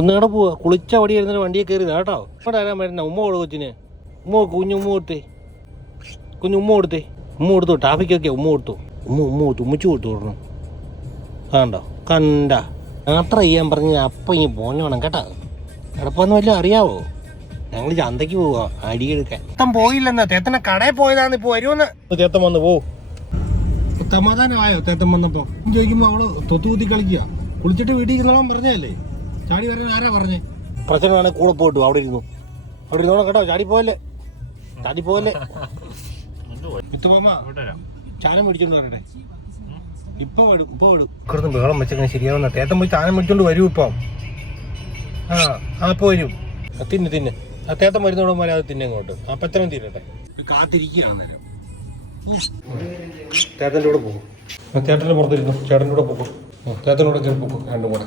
കുന്നുകട പോവാ. കുളിച്ച വടി വരുന്ന വണ്ടിയെ കയറിയതാ കേട്ടോ. ഇവിടെ ആരാൻ വരുന്ന ഉമ്മ കൊടു കൊച്ചിന്. കുഞ്ഞുമ്മ കൊടുത്തേ. കുഞ്ഞുമ്മ കൊടുത്തേ. ഉമ്മ കൊടുത്തു. ട്രാഫിക്കൊക്കെ ഉമ്മ കൊടുത്തു. ഉമ്മച്ചു കൊടുത്തു വിടണം. കണ്ടോ കണ്ട യാത്ര ചെയ്യാൻ പറഞ്ഞ് അപ്പം ഇങ്ങനെ പോഞ്ഞു വേണം കേട്ടോ. എടപ്പൊന്നും വല്ലതും അറിയാവോ? ഞങ്ങൾ ചന്തയ്ക്ക് പോവാ അടിയെടുക്കാൻ. തേത്തൻ പോയില്ലെന്നാ. തേത്തനെ കടയിൽ പോയതാന്ന്. ഇപ്പൊ വരുമെന്ന്. തേത്തൻ വന്ന് പോ. സമാധാനമായോ തേത്തൻ വന്നപ്പോ? ചോദിക്കുമ്പോ അവള് തൊത്തുകുത്തി കളിക്കുക. കുളിച്ചിട്ട് വീട്ടിൽ ഇരുന്നോളാൻ പറഞ്ഞല്ലേ. ചാടി വരാൻ ആരാ പറഞ്ഞേ? പ്രശ്നമാണെങ്കിൽ കൂടെ പോയിട്ടു. അവിടെ ഇരുന്നോളാം കേട്ടോ. ചാടി പോവല്ലേ. മിത്തുമാമ ചാനം മേടിച്ചോണ്ട് വരട്ടെ. ഇപ്പൊ വിടും. ഇവിടുന്ന് ബഹളം വെച്ചങ്ങനെ ശരിയാവുന്ന. തേത്തൻ പോയി ചാനം മേടിച്ചോണ്ട് വരൂ ഇപ്പം. ഇപ്പൊ വരും. തിന്ന് ആ തേത്തൻ മരുന്നോടും പോലെ അത് തിന്നങ്ങോട്ട്. അപ്പൊ എത്രയും തീരട്ടെ. കാത്തിരിക്കുകയാണ്. തേത്തൻ്റെ കൂടെ പോകും. ചേട്ടൻ്റെ പുറത്തിരുന്നു. ചേട്ടൻ്റെ കൂടെ പോകും. തേത്തൻ്റെ കൂടെ കയറി പോകും. രണ്ടും കൂടെ